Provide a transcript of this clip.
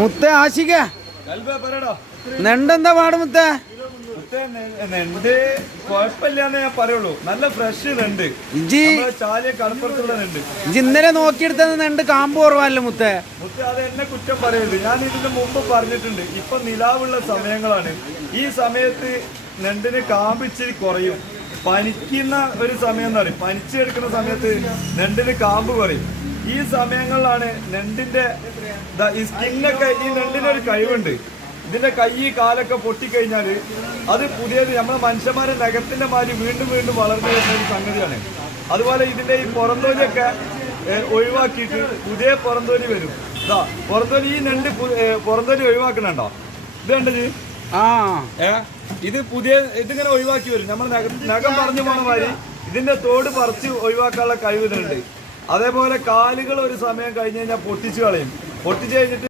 മുത്ത ആശിക നെണ്ടെന്താ പാട് മുത്ത? നെണ്ട് കുഴപ്പമില്ലാന്ന് ഞാൻ പറയുള്ളൂ. നല്ല ഫ്രഷ് നെണ്ട്, ചാലിയ കടപ്പുറത്തുള്ള നെണ്ട്. ഇന്നലെ നോക്കിയെടുത്ത നെണ്ട് കാമ്പ് കുറവല്ലേ മുത്തേ? അത് എന്നെ കുറ്റം പറയരുത്. ഞാൻ ഇതിന് മുമ്പ് പറഞ്ഞിട്ടുണ്ട്, ഇപ്പൊ നിലാവുള്ള സമയങ്ങളാണ്. ഈ സമയത്ത് നെണ്ടിന് കാമ്പ് ഇച്ചിരി കുറയും. പനിക്കുന്ന ഒരു സമയം എന്ന് പറയും, പനിച്ചെടുക്കുന്ന സമയത്ത് നെണ്ടിന് കാമ്പ് കുറയും. ഈ സമയങ്ങളിലാണ് നെണ്ടിന്റെ ഈ സ്കിന്നൊക്കെ, ഈ നെണ്ടിനൊരു കഴിവുണ്ട്. ഇതിന്റെ കൈ കാലൊക്കെ പൊട്ടിക്കഴിഞ്ഞാല് അത് പുതിയത് നമ്മളെ മനുഷ്യന്മാരെ നഖത്തിന്റെ മാതിരി വീണ്ടും വീണ്ടും വളർന്നു വരുന്ന ഒരു സംഗതിയാണ്. അതുപോലെ ഇതിന്റെ ഈ പുറന്തോലിയൊക്കെ ഒഴിവാക്കിയിട്ട് പുതിയ പുറന്തോലി വരും. ഇതാ പുറന്തോലി, ഈ നെണ്ട് പുറന്തോലി ഒഴിവാക്കണുണ്ടോ? ഇത് കണ്ടത്? ഇത് പുതിയ ഇതിങ്ങനെ ഒഴിവാക്കി വരും. നമ്മൾ നഖം പറഞ്ഞു പോണ മാതിരി ഇതിന്റെ തോട് പറിച്ച് ഒഴിവാക്കാനുള്ള കഴിവ് ഇതിനുണ്ട്. അതേപോലെ കാലുകൾ ഒരു സമയം കഴിഞ്ഞ് കഴിഞ്ഞാൽ പൊട്ടിച്ചു കളയും. പൊട്ടിച്ചു കഴിഞ്ഞിട്ട്